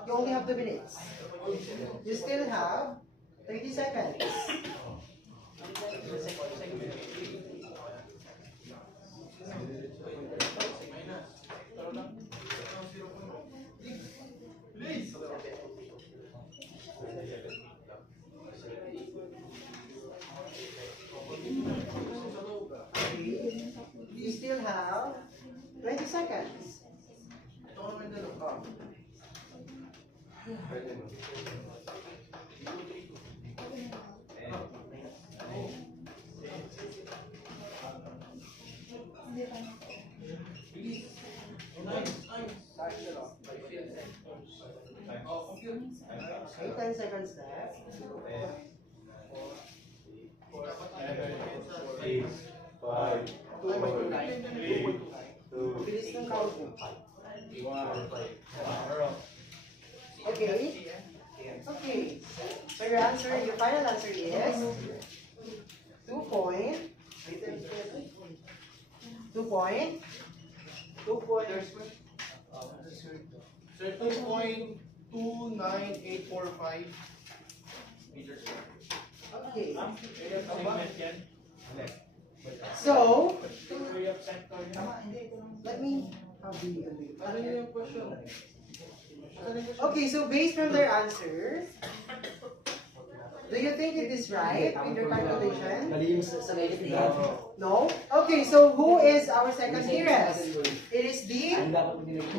you only have 2 minutes. You still have 30 seconds. You still have 20 seconds. Okay, 10 seconds left. 8, 5, 4, 3, 2, Bilis ng count mo. 1. Okay. Okay. So your answer, your final answer is 2 point. 2 point. 2 point. Sir, 2.29845 meters square. Okay. So, let me have the Okay, so based from their answers, do you think it is right in your calculation? No? Okay, so who is our second nearest? It is the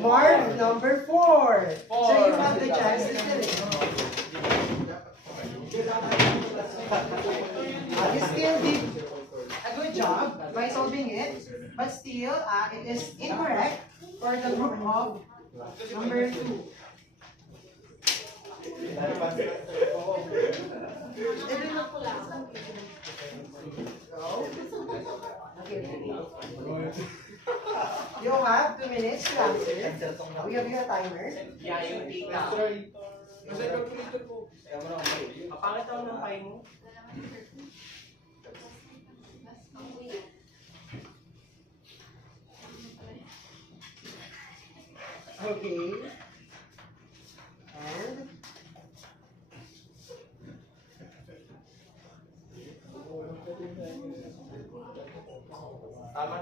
mark number 4. So you have the chance to fill it. You still did a good job by solving it, but still it is incorrect for the group of number 2. You have 2 minutes to answer. We have your timer. Yeah, yung tita. Papangit ako ng pay mo. Okay. And Tama.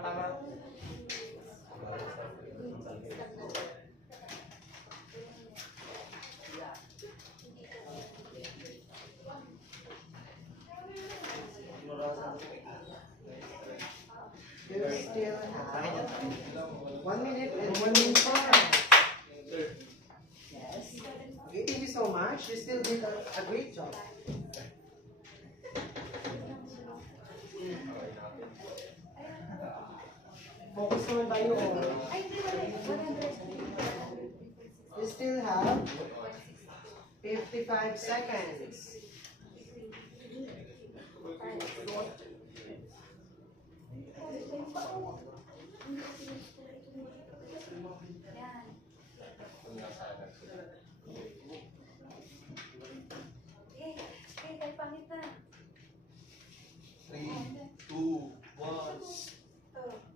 you still have 1 minute and 1 minute more. Yes. Okay, thank you so much. You still did a great job. Focus naman tayo. You still have 55 seconds.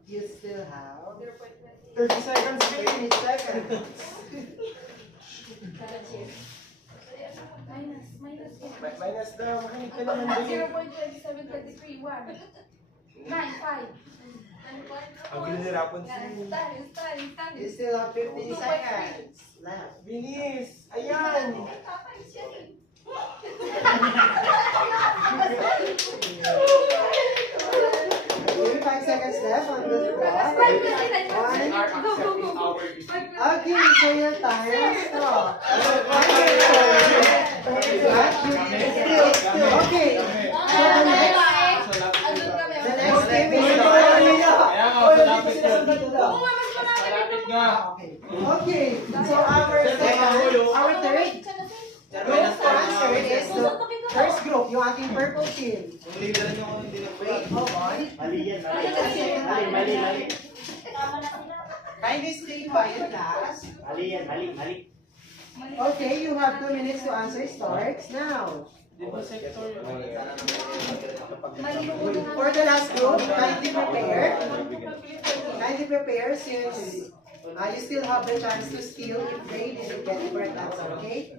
You still have 30 seconds, 30 seconds. Minus daw, makinig ka naman din. 0.2723, 1. 9, 5. Ang ginirapan You still have 15 seconds left. Binis! Ayan! 5 seconds left on the clock. Okay, so your time stop. Okay, so the next game is Okay, so our third group answer group, yung ating purple team. Yung leader niyo kung hindi Wait, hold on. Mali yan, mali. Mali, Mali, mali. Kindly stay quiet, class. Mali yan, mali, mali. Okay, you have 2 minutes to answer. Starts now. For the last group, kindly prepare. Kindly prepare since you still have the chance to steal if they didn't get the correct answer, okay?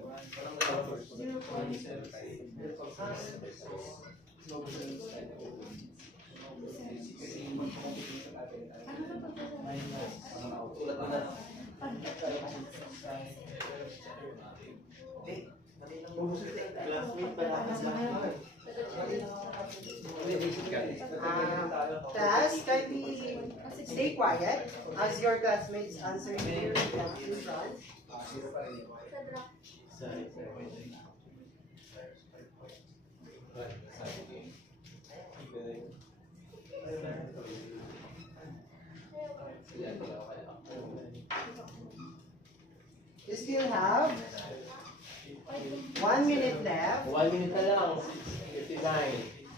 Class, kindly stay quiet as your classmates answer here in front. Sorry, You still have 1 minute left. 1 minute na lang. 59.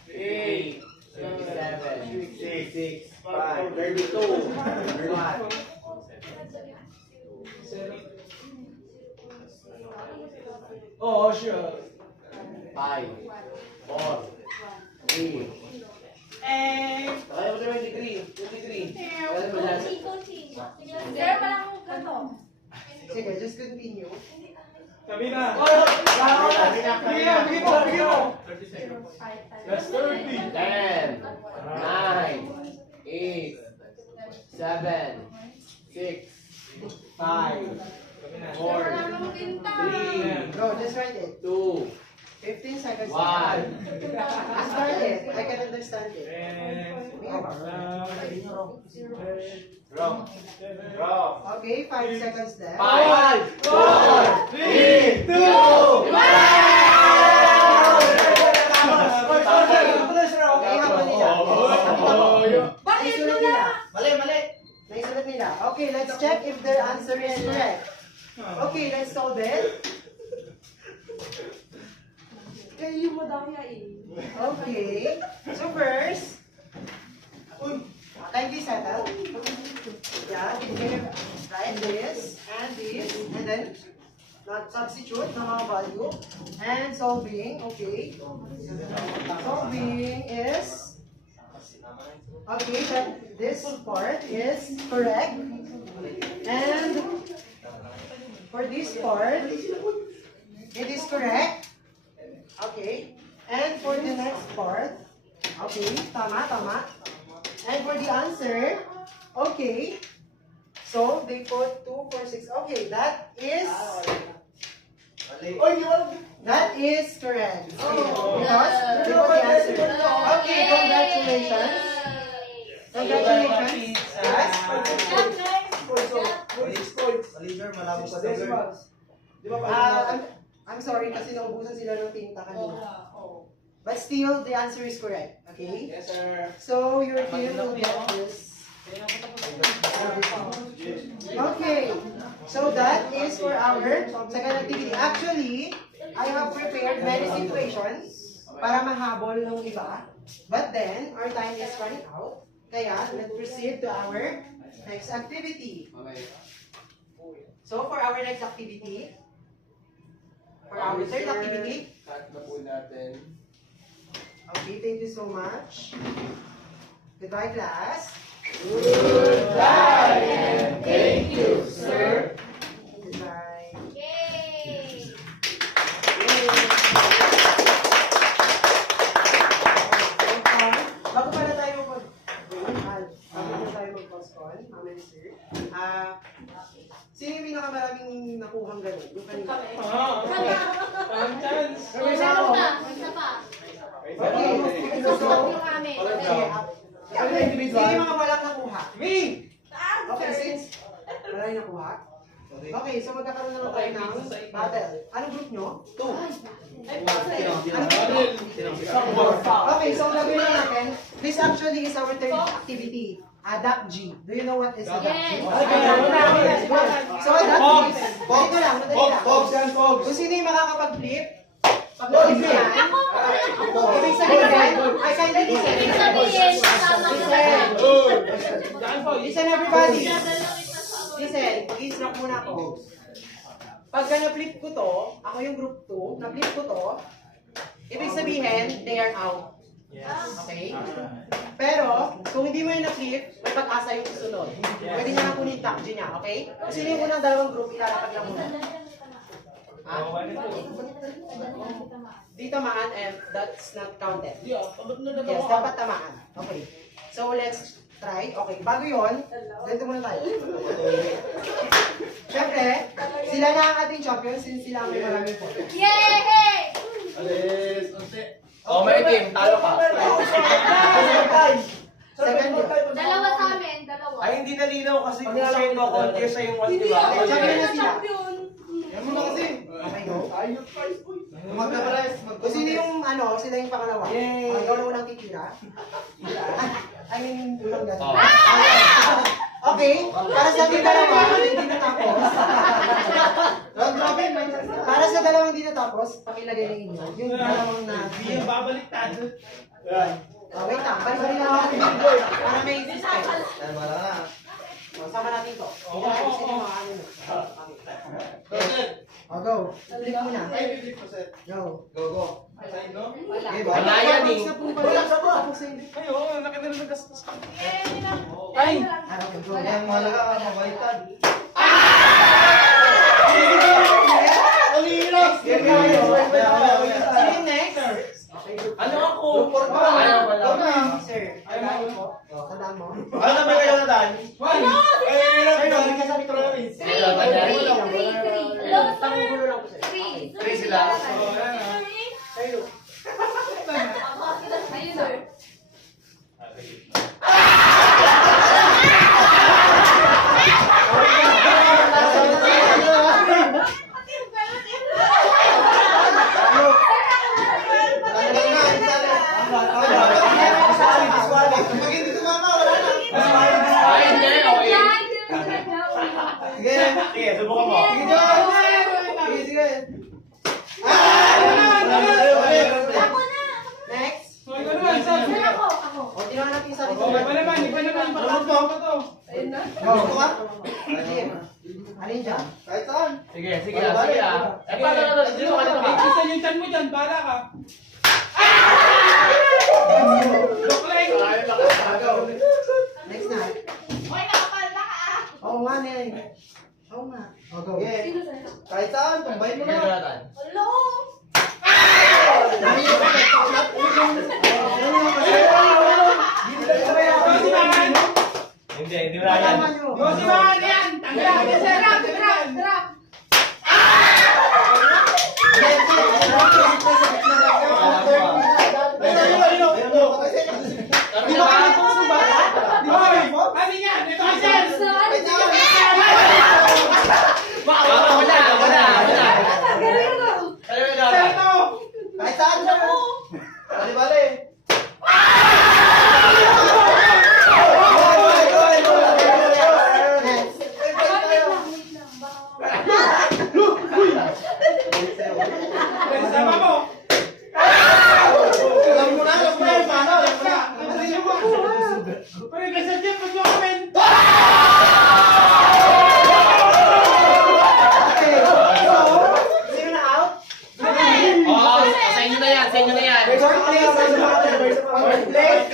8. 27. 6. 5. 32. 31. Oh, sure. 5. 4. 3. Kaya mo 23. 23. Kaya mo dyan. Sir, walang ganito. Sige, just continue. Sabi na. Bigyan mo. 30 seconds. That's 30. 10. 9. 8. 7. 6. 5. 4. 3. Go, just write it. 2. 15 seconds. 1. Start it. I can understand it. Wrong. Wrong. Okay, 5 seconds left. 5. 4. 3. 2. 1. Okay, habang nila. Bakit mo Naisulat na? nila. Mali, mali. Naisulat nila. Okay, let's check if their answer is correct. Okay, let's solve it. Kayo mo daw niya eh. Okay. So first, kindly settle. Yeah, you can write this, and then not substitute ng mga value. And solving, okay. Solving is, okay, that this part is correct. And for this part, it is correct. Okay. And for the next part, okay, tama. And for the answer, okay. So they put 2, 4, 6. Okay, that is correct. Because they put the answer. Okay, congratulations. Congratulations. Yes. Leader, malabo pa sa I'm sorry kasi naubusan sila ng tinta kanina. But still, the answer is correct. Okay? Yes, sir. So your team will get this. Okay. So that is for our second activity. Actually, I have prepared many situations para mahabol ng iba. But then, our time is running out. Kaya, let's proceed to our next activity. So for our next activity, for our third activity, Cut na po natin. okay, thank you so much. Goodbye, class. Goodbye and thank you, sir. Goodbye. Yay! Bago pala tayo mag-postpone, Amen, sir. Sino yung pinakamaraming nakuhang ganun? Yung kanina. Chance. Meron pa, isa pa. Okay. Isa pa yung amin. Sino yung mga walang nakuha? Me! Okay, since wala yung nakuha. Okay, so magkakaroon naman tayo ng battle. Anong group nyo? 2. Okay, so gagawin na natin. This actually is our third activity. Adapt G. Do you know what is Adapt G? Yes. So Adapt G. Madali lang. Kung sino yung makakapag-flip, pag-flip na yan. Ako Ibig sabihin, I kindly listen. Ibig sabihin, kasama ka na. Listen everybody. Listen, mag-instruct muna ako. Pagka na-flip ko to, ako yung group 2, na-flip ko to, ibig sabihin, they are out. Okay? Pero, kung hindi mo yung na-flip, may pag-asa yung susunod. Pwede niya na kunin takji niya, okay? Kung sino yung unang dalawang group, ilalapag lang muna. Di tamaan and that's not counted. Yes, dapat tamaan. Okay. So, let's try. Okay, bago yun, ganito muna tayo. Siyempre, sila na ang ating champion since sila ang may maraming points. Yay! Oh, may team, talo ka. Second group. Dalawa sa amin, dalawa. Ay, hindi nalinaw kasi kung siya yung no-contest sa yung 1, di ba? Champion na sila. Yan mo na kasi. Okay, go. Magka-price. Kung sino yung sila yung pangalawa. Yay! Ikaw na unang titira. I mean, unang gano'n. Oh. Okay, para sa ating dalawa, hindi natapos. Para sa dalawang hindi natapos, pakilagay ng inyo. Yung dalawang na... babaliktad. Wait lang, balik natin para may system. Sama natin to. Tingnan natin sino yung mga ano mo. Go. Flip muna. Go. Go. Wala. Wala yan eh. Wala sa po. Ayun, nakita na gastos ka. Ay! Okay, go. Kaya mahalaga ka, mabaliktad. Sino yung next? Ano ako? Sir, tandaan mo. Tandaan mo. Ano na ba kayo na daan? Sir, doon ka sa likod. Three! Hello, sir! Tangulo lang po, sir. Three sila. Sir, look. Ayun, sir. Sige, subukan mo. Sige. Ako na! Next. Sir, ako. O, tinahan natin sa likod. Iba naman. Ayun na. Go. Alin? Alin dyan? Kahit saan. Sige ah. Eh, paano na to? Dito ka dito ka. Isa yung chan mo dyan, bahala ka. Next na. Hoy, nakapalda ka ah! Oo nga, Neng. Oo nga. O, go. Sino sa'yo? Kahit saan, tumbayin mo Sige, na. Jonathan. Hello! Hindi wala yan. Drop! Wala. Ganun. Ano yung Jonathan? Kahit saan. Bali-bali. Alam mo na yung paano. Okay. So, sino na out? Oo, sa inyo na yan. Third place sa fourth place.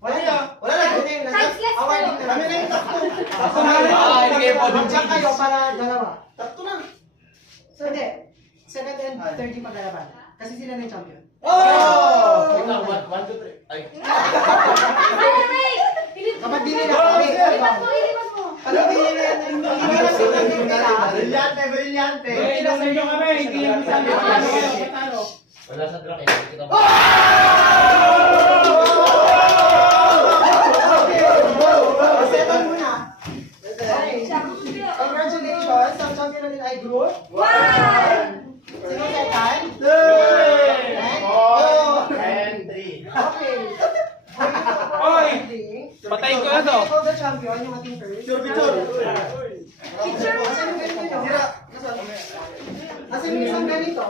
Wala na. Wala na. Guys, let's go. Awarding na. Kami na yung takto. Hindi kayo podium Mag-check kayo para dalawa. Takto na. So, hindi. Second and third yung paglalaban. Kasi sila na yung champion. Oh! Wait lang, 1, 2, 3. Ay. Kapag di nila kami, Ilipat mo. kapag di nila hindi nila sinunod nila, Brilyante. Wala sa truck eh. Kita mo. settle muna. Okay. Congratulations! Ang champion natin ay group. Sino second? And 3. Okay. Oy! Patayin ko na to. Ikaw the champion, yung ating first. Kasi yung ganito nyo. Kasi yung isang ganito,